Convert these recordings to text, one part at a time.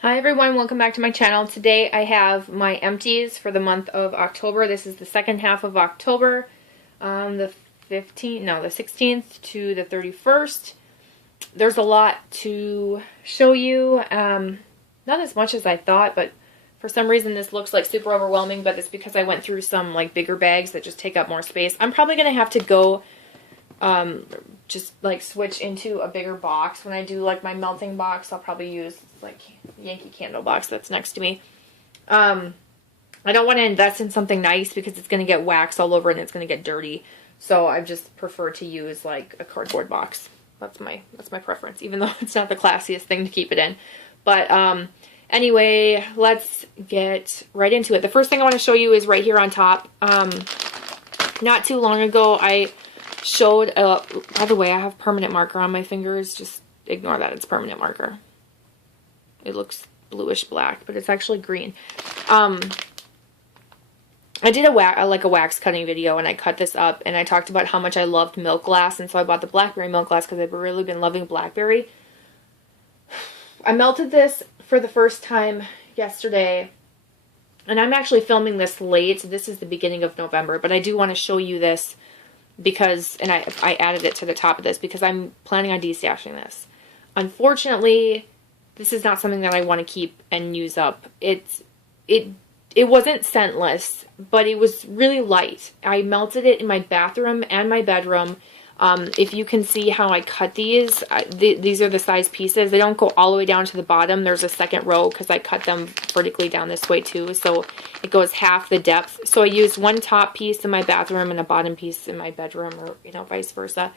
Hi everyone, welcome back to my channel. Today I have my empties for the month of October. This is the second half of October, the 16th to the 31st. There's a lot to show you, not as much as I thought, but for some reason this looks like super overwhelming, but it's because I went through some like bigger bags that just take up more space. I'm probably going to have to go just like switch into a bigger box. When I do like my melting box, I'll probably use like Yankee Candle box that's next to me. I don't want to invest in something nice because it's going to get wax all over and it's going to get dirty. So I just prefer to use like a cardboard box. That's my preference, even though it's not the classiest thing to keep it in. But anyway, let's get right into it. The first thing I want to show you is right here on top. Not too long ago, I showed, by the way, I have permanent marker on my fingers. Just ignore that, it's permanent marker. It looks bluish black, but it's actually green. I did a wax cutting video, and I cut this up, and I talked about how much I loved milk glass, and so I bought the blackberry milk glass because I've really been loving blackberry. I melted this for the first time yesterday, and I'm actually filming this late. This is the beginning of November, but I do want to show you this because, and I added it to the top of this because I'm planning on destashing this. Unfortunately, this is not something that I want to keep and use up. It wasn't scentless, but it was really light. I melted it in my bathroom and my bedroom. If you can see how I cut these, these are the size pieces. They don't go all the way down to the bottom. There's a second row because I cut them vertically down this way too. So it goes half the depth. So I used one top piece in my bathroom and a bottom piece in my bedroom, or vice versa.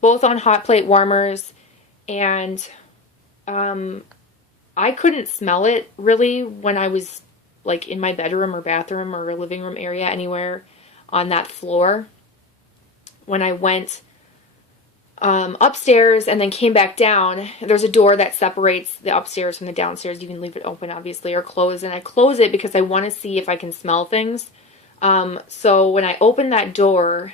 Both on hot plate warmers. And I couldn't smell it really when I was like in my bedroom or bathroom or living room area, anywhere on that floor. When I went upstairs and then came back down, there's a door that separates the upstairs from the downstairs. You can leave it open, obviously, or close. And I close it because I want to see if I can smell things. So when I opened that door,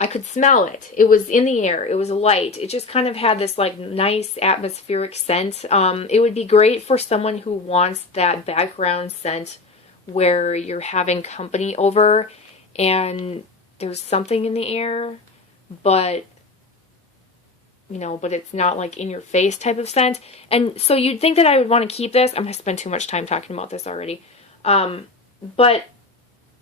I could smell it. It was in the air. It was light. It just kind of had this like nice atmospheric scent. It would be great for someone who wants that background scent where you're having company over and there's something in the air, but but it's not like in your face type of scent. And so you'd think that I would want to keep this. I'm going to spend too much time talking about this already. But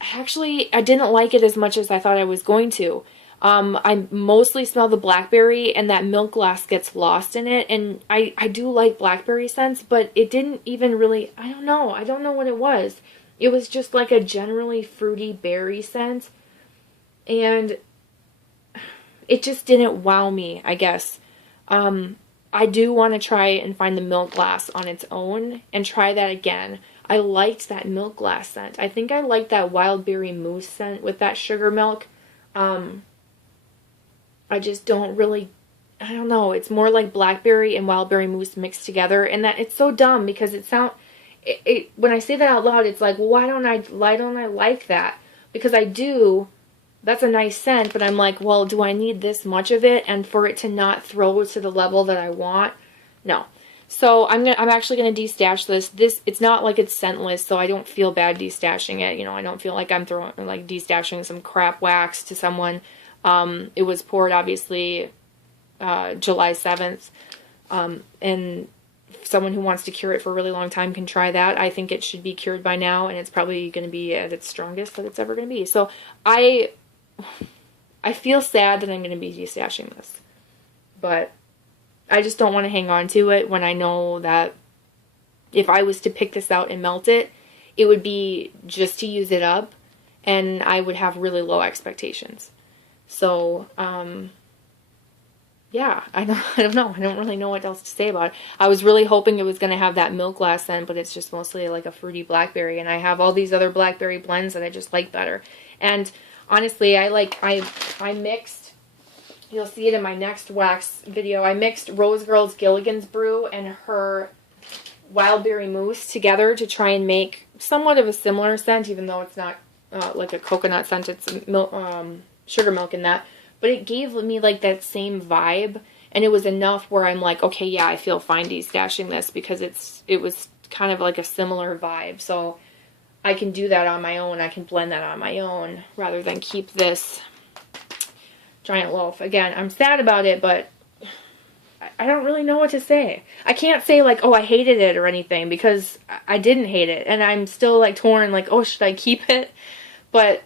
actually, I didn't like it as much as I thought I was going to. I mostly smell the blackberry, and that milk glass gets lost in it. And I do like blackberry scents, but it didn't even really, I don't know what it was. It was just like a generally fruity berry scent. And it just didn't wow me, I guess. I do want to try and find the milk glass on its own and try that again. I liked that milk glass scent. I think I liked that wild berry mousse scent with that sugar milk. I just don't really, I don't know. It's more like blackberry and wild berry mousse mixed together, and that it's so dumb because when I say that out loud, it's like, well, why don't I like that? Because I do. That's a nice scent, but I'm like, well, do I need this much of it and for it to not throw to the level that I want? No. So I'm actually gonna destash this. It's not like it's scentless, so I don't feel bad destashing it. I don't feel like I'm destashing some crap wax to someone. It was poured obviously July 7th, and someone who wants to cure it for a really long time can try that. I think it should be cured by now, and it's probably going to be at its strongest that it's ever going to be. So I feel sad that I'm going to be destashing this, but I just don't want to hang on to it when I know that if I was to pick this out and melt it, it would be just to use it up, and I would have really low expectations. So, yeah, I don't know. I don't really know what else to say about it. I was really hoping it was going to have that milk glass scent, but it's just mostly like a fruity blackberry, and I have all these other blackberry blends that I just like better. And honestly, I mixed, you'll see it in my next wax video, I mixed Rose Girl's Gilligan's Brew and her wild berry mousse together to try and make somewhat of a similar scent, even though it's not like a coconut scent, it's milk, sugar milk in that. But it gave me like that same vibe, And it was enough where I'm like, okay, yeah, I feel fine destashing this because it was kind of like a similar vibe. So I can do that on my own. I can blend that on my own rather than keep this giant loaf. Again, I'm sad about it, but I don't really know what to say. I can't say like, oh, I hated it or anything, because I didn't hate it. And I'm still like torn, like, oh, should I keep it? But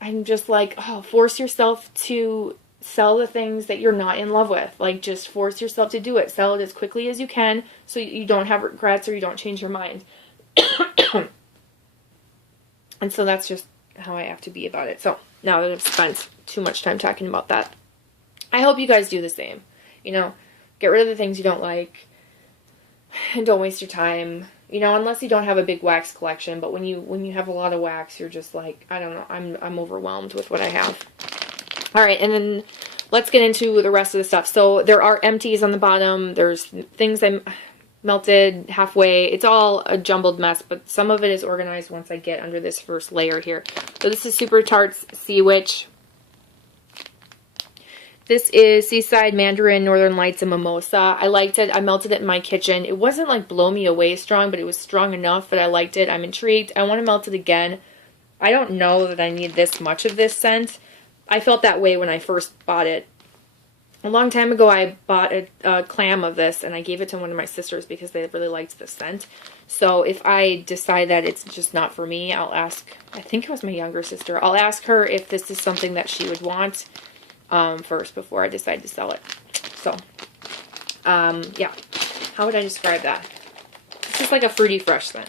I'm just like, oh, force yourself to sell the things that you're not in love with. Like, just force yourself to do it. Sell it as quickly as you can so you don't have regrets or you don't change your mind. And so that's just how I have to be about it. So now that I've spent too much time talking about that, I hope you guys do the same. You know, get rid of the things you don't like and don't waste your time. You know, unless you don't have a big wax collection. But when you have a lot of wax, you're just like, I don't know, I'm overwhelmed with what I have. All right, and then let's get into the rest of the stuff. So there are empties on the bottom. There's things I melted halfway. It's all a jumbled mess, but some of it is organized once I get under this first layer here. So this is Super Tarts Sea Witch. This is Seaside Mandarin, Northern Lights, and Mimosa. I liked it. I melted it in my kitchen. It wasn't like blow me away strong, but it was strong enough that I liked it. I'm intrigued. I want to melt it again. I don't know that I need this much of this scent. I felt that way when I first bought it. A long time ago, I bought a clam of this, and I gave it to one of my sisters because they really liked the scent. So if I decide that it's just not for me, I'll ask, I think it was my younger sister, I'll ask her if this is something that she would want first before I decide to sell it. So, yeah. How would I describe that? It's just like a fruity fresh scent.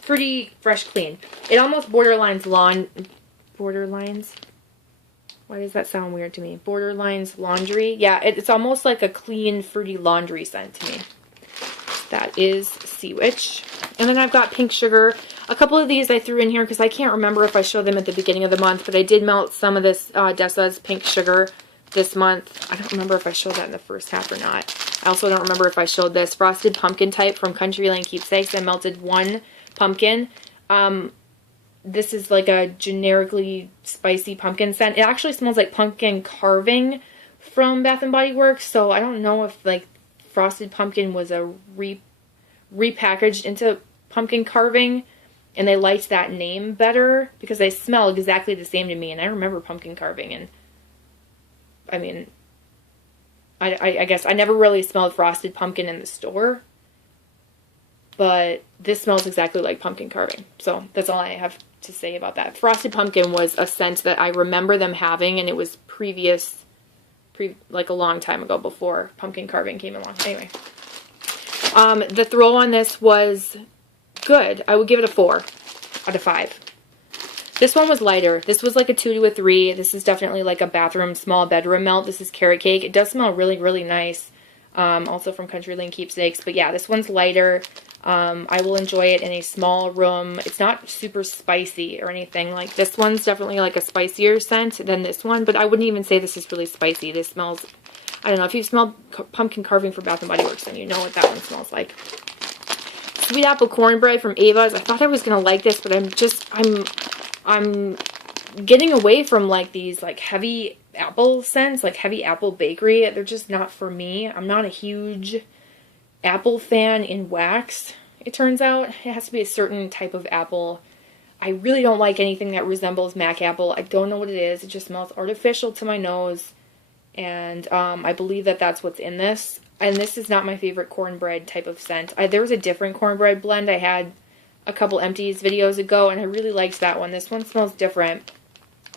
Fruity, fresh, clean. It almost borderlines why does that sound weird to me? Borderlines laundry. Yeah, it's almost like a clean, fruity laundry scent to me. That is Sea Witch. And then I've got Pink Sugar. A couple of these I threw in here because I can't remember if I showed them at the beginning of the month, but I did melt some of this DESTASH Pink Sugar this month. I don't remember if I showed that in the first half or not. I also don't remember if I showed this Frosted Pumpkin type from Country Lane Keepsakes. I melted one pumpkin. This is like a generically spicy pumpkin scent. It actually smells like pumpkin carving from Bath & Body Works, so I don't know if like Frosted Pumpkin was a repackaged into pumpkin carving, and they liked that name better because they smell exactly the same to me, and I remember pumpkin carving, and I mean, I guess I never really smelled Frosted Pumpkin in the store, but this smells exactly like pumpkin carving, so that's all I have to say about that. Frosted Pumpkin was a scent that I remember them having, and it was like a long time ago before pumpkin carving came along. Anyway, the throw on this was good. I would give it a 4 out of 5. This one was lighter. This was like a 2 to a 3. This is definitely like a bathroom, small bedroom melt. This is Carrot Cake. It does smell really, really nice. Also from Country Lane Keepsakes. But yeah, this one's lighter. I will enjoy it in a small room. It's not super spicy or anything. Like, this one's definitely like a spicier scent than this one, but I wouldn't even say this is really spicy. This smells, I don't know, if you've smelled pumpkin carving for Bath & Body Works, then you know what that one smells like. Sweet Apple Cornbread from Ava's. I thought I was going to like this, but I'm getting away from like these like heavy apple scents, like heavy apple bakery. They're just not for me. I'm not a huge apple fan in wax, it turns out. It has to be a certain type of apple. I really don't like anything that resembles Mac apple. I don't know what it is. It just smells artificial to my nose. And I believe that that's what's in this. And this is not my favorite cornbread type of scent. There was a different cornbread blend I had a couple Empties videos ago, and I really liked that one. This one smells different.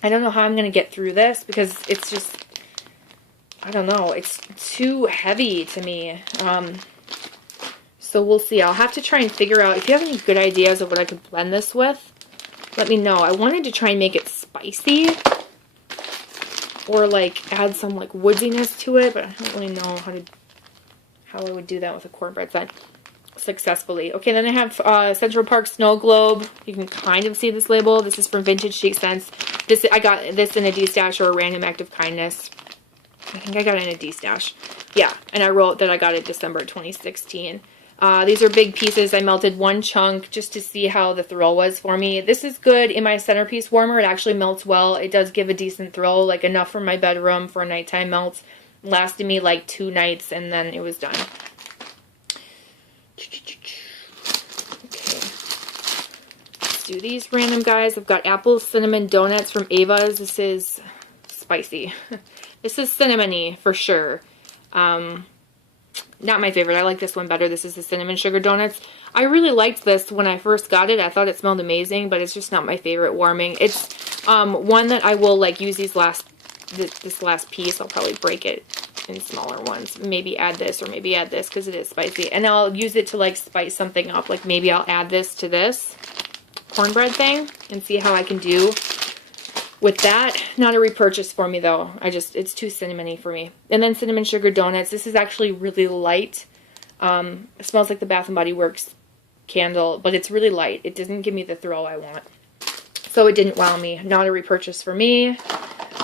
I don't know how I'm going to get through this because it's just, I don't know, it's too heavy to me. So we'll see. I'll have to try and figure out, if you have any good ideas of what I could blend this with, let me know. I wanted to try and make it spicy or like add some like woodiness to it, but I don't really know how I would do that with a cornbread scent successfully. Okay, then I have Central Park Snow Globe. You can kind of see this label. This is from Vintage Chic Scents. I got this in a DESTASH or a Random Act of Kindness. I think I got it in a DESTASH. Yeah, and I wrote that I got it December 2016. These are big pieces. I melted one chunk just to see how the throw was for me. This is good in my centerpiece warmer. It actually melts well. It does give a decent throw, like enough for my bedroom for a nighttime melt. Lasted me like 2 nights and then it was done. Okay. Let's do these random guys. I've got apple cinnamon donuts from Ava's. This is spicy. This is cinnamony for sure. Not my favorite. I like this one better. This is the cinnamon sugar donuts. I really liked this when I first got it. I thought it smelled amazing, but it's just not my favorite warming. It's one that I will like use this last piece. I'll probably break it in smaller ones. Maybe add this or maybe add this because it is spicy. And I'll use it to like spice something up. Like maybe I'll add this to this cornbread thing and see how I can do with that. Not a repurchase for me though. It's too cinnamony for me. And then cinnamon sugar donuts. This is actually really light. It smells like the Bath & Body Works candle, but it's really light. It doesn't give me the throw I want. So it didn't wow me. Not a repurchase for me.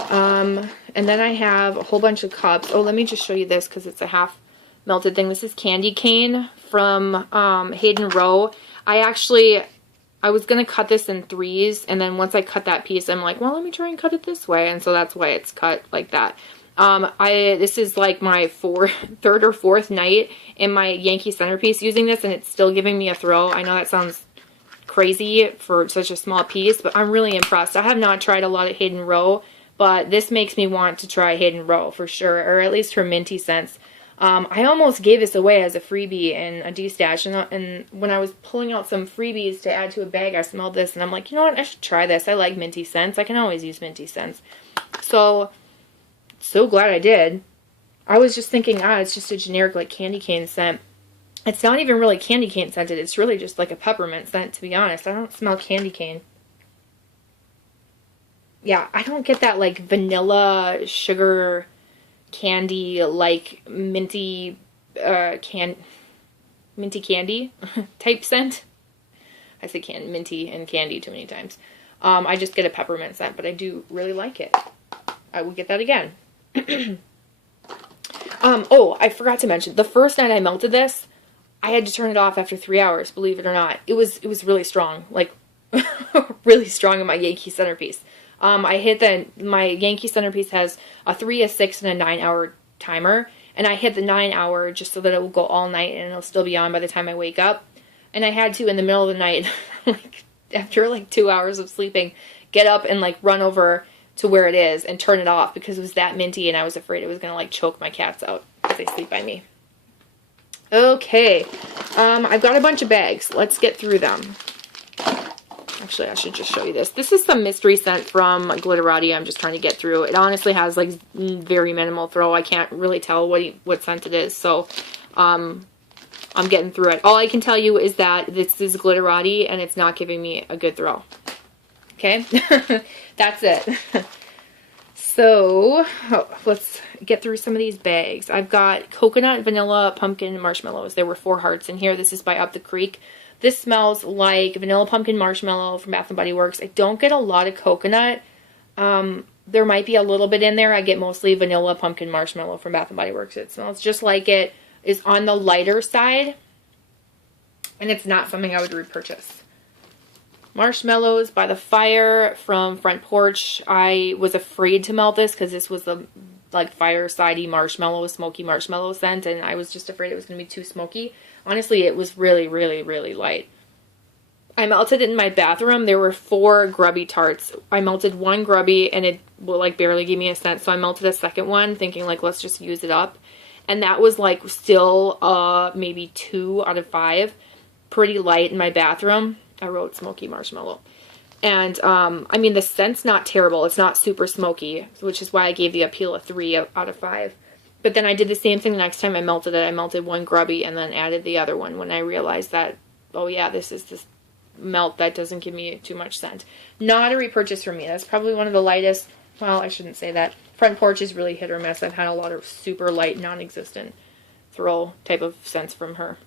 And then I have a whole bunch of cups. Oh, let me just show you this because it's a half melted thing. This is candy cane from Hayden Rowe. I was going to cut this in 3s, and then once I cut that piece, I'm like, well, let me try and cut it this way, and so that's why it's cut like that. This is like my 3rd or 4th night in my Yankee centerpiece using this, and it's still giving me a throw. I know that sounds crazy for such a small piece, but I'm really impressed. I have not tried a lot of Hayden Rowe, but this makes me want to try Hayden Rowe for sure, or at least her minty scents. I almost gave this away as a freebie in a DESTASH, and when I was pulling out some freebies to add to a bag, I smelled this, and I'm like, you know what, I should try this. I like minty scents. I can always use minty scents. So glad I did. I was just thinking, it's just a generic, like, candy cane scent. It's not even really candy cane scented. It's really just like a peppermint scent, to be honest. I don't smell candy cane. Yeah, I don't get that, like, vanilla, sugar candy, like minty candy type scent. I say minty and candy too many times. I just get a peppermint scent, but I do really like it. I will get that again. Oh, I forgot to mention, the first night I melted this, I had to turn it off after 3 hours, believe it or not. It was really strong, like really strong in my Yankee centerpiece. My Yankee centerpiece has a 3, a 6, and a 9-hour timer. And I hit the 9-hour just so that it will go all night and it'll still be on by the time I wake up. And I had to, in the middle of the night, like after like 2 hours of sleeping, get up and like run over to where it is and turn it off because it was that minty and I was afraid it was going to like choke my cats out because they sleep by me. Okay, I've got a bunch of bags. Let's get through them. Actually, I should just show you this. This is some mystery scent from Glitterati I'm just trying to get through. It honestly has like very minimal throw. I can't really tell what scent it is, so I'm getting through it. All I can tell you is that this is Glitterati and it's not giving me a good throw. Okay? That's it. So, let's get through some of these bags. I've got coconut, vanilla, pumpkin, marshmallows. There were 4 hearts in here. This is by Up the Creek. This smells like vanilla pumpkin marshmallow from Bath & Body Works. I don't get a lot of coconut. There might be a little bit in there. I get mostly vanilla pumpkin marshmallow from Bath & Body Works. It smells just like it is on the lighter side. And it's not something I would repurchase. Marshmallows by the Fire from Front Porch. I was afraid to melt this because this was the like fire-sidey marshmallow, smoky marshmallow scent. And I was just afraid it was going to be too smoky. Honestly, it was really, really, really light. I melted it in my bathroom. There were 4 grubby tarts. I melted 1 grubby and it will like barely give me a scent. So I melted a second one thinking like, let's just use it up. And that was like still maybe 2 out of 5. Pretty light in my bathroom. I wrote smoky marshmallow. And I mean, the scent's not terrible. It's not super smoky, which is why I gave the appeal a 3 out of 5. But then I did the same thing the next time I melted it. I melted 1 grubby and then added the other one when I realized that, oh yeah, this is this melt that doesn't give me too much scent. Not a repurchase for me. That's probably one of the lightest, well, I shouldn't say that. Front Porch is really hit or miss. I've had a lot of super light, non-existent throw type of scents from her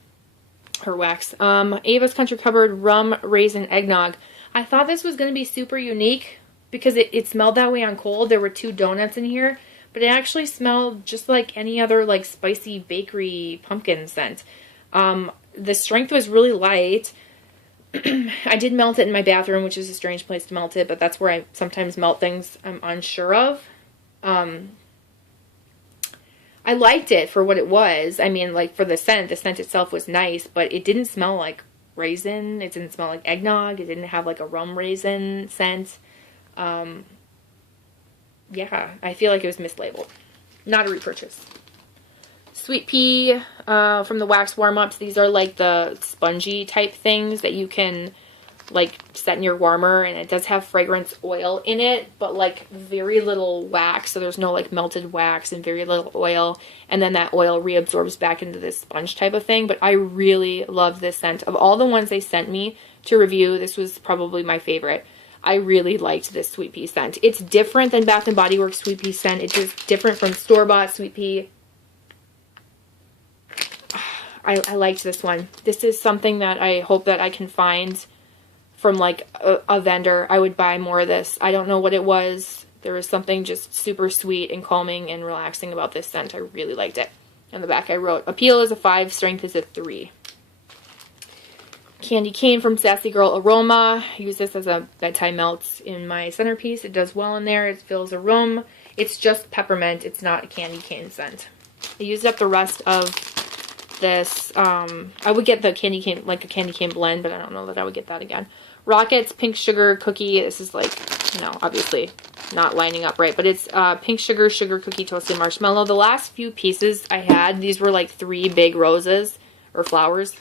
wax. Ava's Country Cupboard Rum Raisin Eggnog. I thought this was going to be super unique because it smelled that way on cold. There were 2 donuts in here. But it actually smelled just like any other like spicy bakery pumpkin scent. the strength was really light. I did melt it in my bathroom, which is a strange place to melt it, but that's where I sometimes melt things I'm unsure of. I liked it for what it was. I mean, like, for the scent itself was nice, but it didn't smell like raisin. It didn't smell like eggnog. It didn't have, like, a rum raisin scent. Yeah, I feel like it was mislabeled. Not a repurchase. Sweet pea from the wax warm-ups. These are, like, the spongy type things that you can, like, set in your warmer, and it does have fragrance oil in it, but like very little wax, so there's no like melted wax and very little oil, and then that oil reabsorbs back into this sponge type of thing. But I really love this scent. Of all the ones they sent me to review, this was probably my favorite. I really liked this sweet pea scent. It's different than Bath & Body Works sweet pea scent. It's just different from store-bought sweet pea. I liked this one. This is something that I hope that I can find from like a vendor. I would buy more of this. I don't know what it was. There was something just super sweet and calming and relaxing about this scent. I really liked it. On the back I wrote, appeal is a 5, strength is a 3. Candy cane from Sassy Girl Aroma. I use this as a bedtime melt in my centerpiece. It does well in there. It fills a room. It's just peppermint. It's not a candy cane scent. I used up the rest of this. I would get the candy cane, like a candy cane blend, but I don't know that I would get that again. Rockets Pink Sugar Cookie. This is like, you know, obviously not lining up right, but it's Pink Sugar Cookie Toasted Marshmallow. The last few pieces I had, these were like 3 big roses or flowers.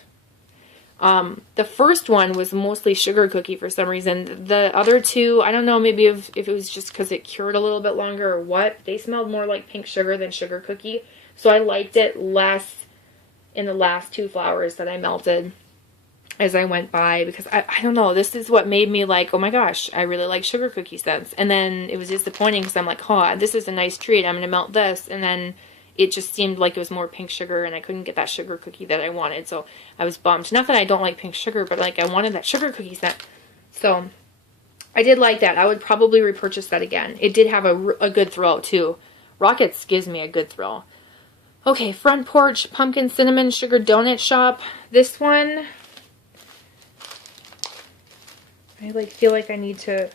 The first one was mostly sugar cookie for some reason. The other 2, I don't know, maybe if it was just because it cured a little bit longer or what, they smelled more like pink sugar than sugar cookie. So I liked it less in the last 2 flowers that I melted as I went by, because I don't know, this is what made me like, oh my gosh, I really like sugar cookie scents. And then it was disappointing because I'm like, oh, this is a nice treat, I'm going to melt this. And then it just seemed like it was more pink sugar and I couldn't get that sugar cookie that I wanted. So I was bummed. Not that I don't like pink sugar, but like I wanted that sugar cookie scent. So I did like that. I would probably repurchase that again. It did have a good throw too. Rockets gives me a good throw. Okay, Front Porch Pumpkin Cinnamon Sugar Donut Shop. This one, I like feel like I need to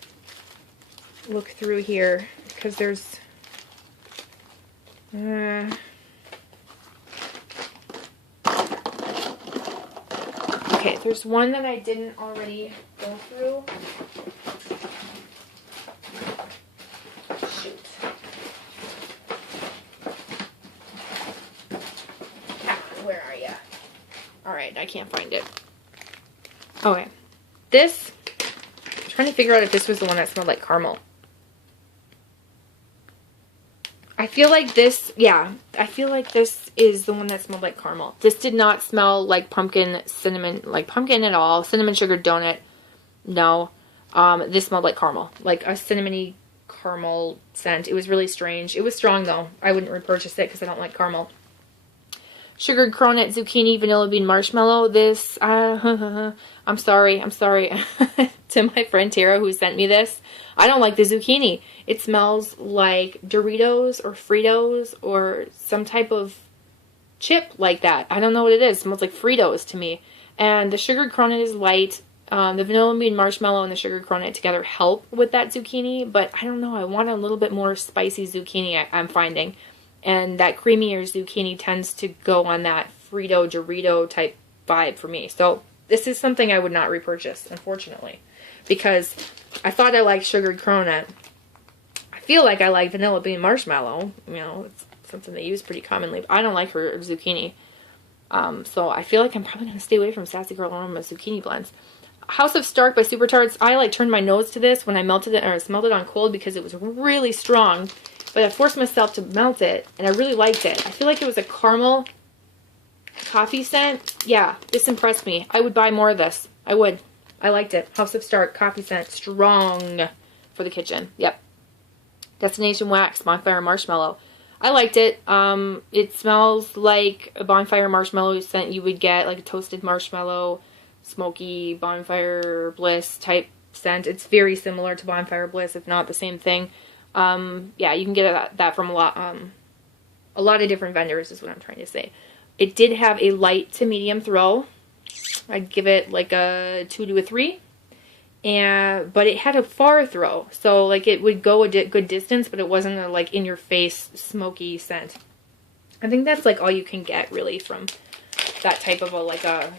look through here because there's okay, there's one that I didn't already go through. Shoot. Where are you? Alright, I can't find it. Okay. This, I'm trying to figure out if this was the one that smelled like caramel. I feel like this, yeah, I feel like this is the one that smelled like caramel. This did not smell like pumpkin cinnamon, like pumpkin at all. Cinnamon sugar donut, no. This smelled like caramel, like a cinnamony caramel scent. It was really strange. It was strong though. I wouldn't repurchase it because I don't like caramel. Sugared Cronut Zucchini Vanilla Bean Marshmallow. This, I'm sorry to my friend Tara who sent me this. I don't like the zucchini. It smells like Doritos or Fritos or some type of chip like that. I don't know what it is. It smells like Fritos to me. And the sugared cronut is light. The vanilla bean marshmallow and the sugared cronut together help with that zucchini, but I don't know. I want a little bit more spicy zucchini, I'm finding. And that creamier zucchini tends to go on that Frito Dorito type vibe for me. So this is something I would not repurchase, unfortunately, because I thought I liked sugared cronut. I feel like I like vanilla bean marshmallow. You know, it's something they use pretty commonly. But I don't like her zucchini. So I feel like I'm probably going to stay away from Sassy Girl Aroma zucchini blends. House of Stark by Super Tarts. I like turned my nose to this when I melted it or smelled it on cold because it was really strong. But I forced myself to melt it, and I really liked it. I feel like it was a caramel coffee scent. Yeah, this impressed me. I would buy more of this. I would. I liked it. House of Stark coffee scent. Strong for the kitchen. Yep. Destination Wax Bonfire Marshmallow. I liked it. It smells like a bonfire marshmallow scent you would get, like a toasted marshmallow, smoky bonfire bliss type scent. It's very similar to bonfire bliss, if not the same thing. Yeah, you can get that from a lot of different vendors is what I'm trying to say. It did have a light to medium throw. I'd give it like a 2 to a 3. But it had a far throw, so like it would go a good distance, but it wasn't a like in your face smoky scent. I think that's like all you can get really from that type of a like a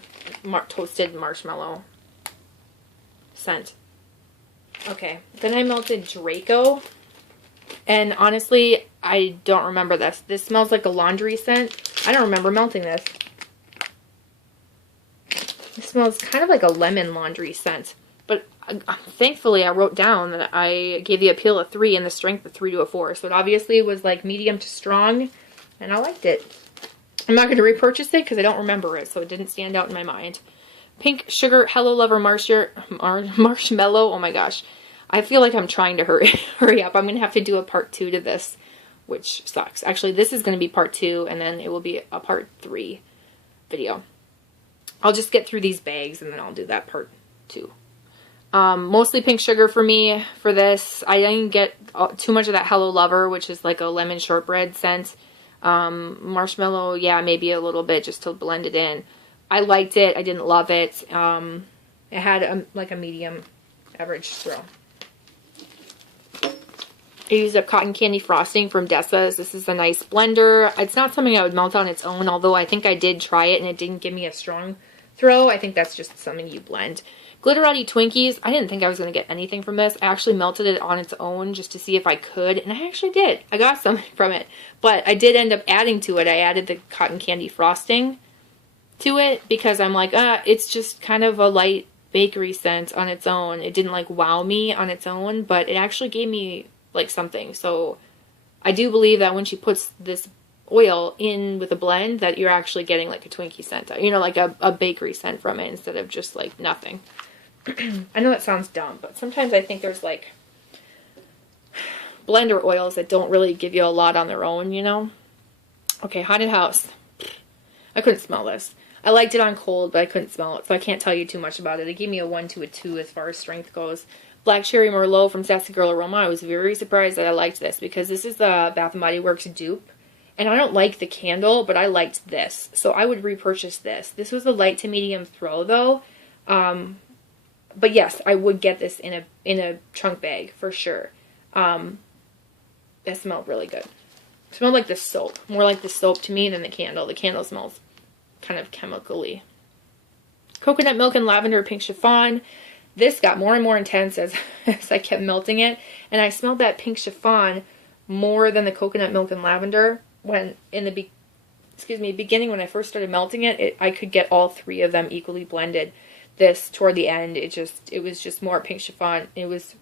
toasted marshmallow scent. Okay, then I melted Draco, and honestly I don't remember this. This smells like a laundry scent. I don't remember melting this. It smells kind of like a lemon laundry scent. But thankfully, I wrote down that I gave the appeal a 3 and the strength a 3 to a 4. So it obviously was like medium to strong, and I liked it. I'm not going to repurchase it because I don't remember it, so it didn't stand out in my mind. Pink Sugar Hello Lover Marshmallow. Oh my gosh. I feel like I'm trying to hurry up. I'm going to have to do a part 2 to this, which sucks. Actually, this is going to be part 2, and then it will be a part 3 video. I'll just get through these bags, and then I'll do that part 2. Mostly pink sugar for me for this. I didn't get too much of that Hello Lover, which is like a lemon shortbread scent. Marshmallow, yeah, maybe a little bit just to blend it in. I liked it. I didn't love it. It had like a medium average throw. I used up cotton candy frosting from DESTASH. This is a nice blender. It's not something I would melt on its own, although I think I did try it and it didn't give me a strong throw. I think that's just something you blend. Glitterati Twinkies, I didn't think I was going to get anything from this. I actually melted it on its own just to see if I could, and I actually did. I got something from it, but I did end up adding to it. I added the cotton candy frosting to it because I'm like, it's just kind of a light bakery scent on its own. It didn't like wow me on its own, but it actually gave me like something. So I do believe that when she puts this oil in with a blend that you're actually getting like a Twinkie scent, you know, like a bakery scent from it instead of just like nothing. I know that sounds dumb, but sometimes I think there's like blender oils that don't really give you a lot on their own, you know? Okay, Haunted House. I couldn't smell this. I liked it on cold, but I couldn't smell it, so I can't tell you too much about it. It gave me a 1 to a 2 as far as strength goes. Black Cherry Merlot from Sassy Girl Aroma. I was very surprised that I liked this because this is the Bath & Body Works dupe. And I don't like the candle, but I liked this. So I would repurchase this. This was a light to medium throw, though. But yes, I would get this in a trunk bag for sure. It smelled really good. It smelled like the soap. More like the soap to me than the candle. The candle smells kind of chemically. Coconut Milk and Lavender Pink Chiffon. This got more and more intense as I kept melting it. And I smelled that pink chiffon more than the coconut milk and lavender when in the beginning when I first started melting it, I could get all 3 of them equally blended. This toward the end, it was just more pink chiffon. It was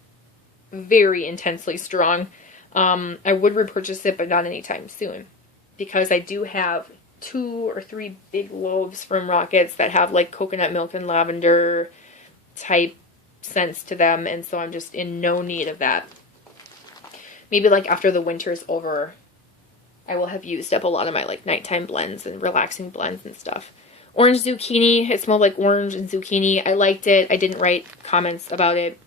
very intensely strong. I would repurchase it, but not anytime soon, because I do have 2 or 3 big loaves from Rockets that have like coconut milk and lavender type scents to them, and so I'm just in no need of that. Maybe like after the winter's over, I will have used up a lot of my like nighttime blends and relaxing blends and stuff. Orange Zucchini. It smelled like orange and zucchini. I liked it. I didn't write comments about it.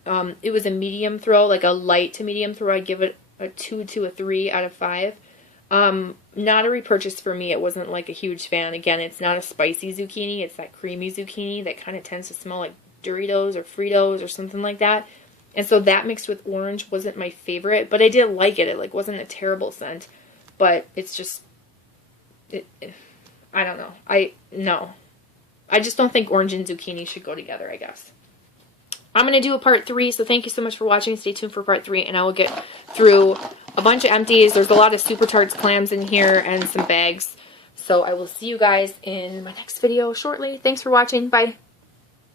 It was a medium throw, like a light to medium throw. I'd give it a 2 to a 3 out of 5. Not a repurchase for me. It wasn't like a huge fan. Again, it's not a spicy zucchini. It's that creamy zucchini that kind of tends to smell like Doritos or Fritos or something like that. And so that mixed with orange wasn't my favorite, but I did like it. It like wasn't a terrible scent, but it's just, I don't know. I just don't think orange and zucchini should go together, I guess. I'm going to do a part 3, so thank you so much for watching. Stay tuned for part 3, and I will get through a bunch of empties. There's a lot of Super Tarts clams in here and some bags. So I will see you guys in my next video shortly. Thanks for watching. Bye.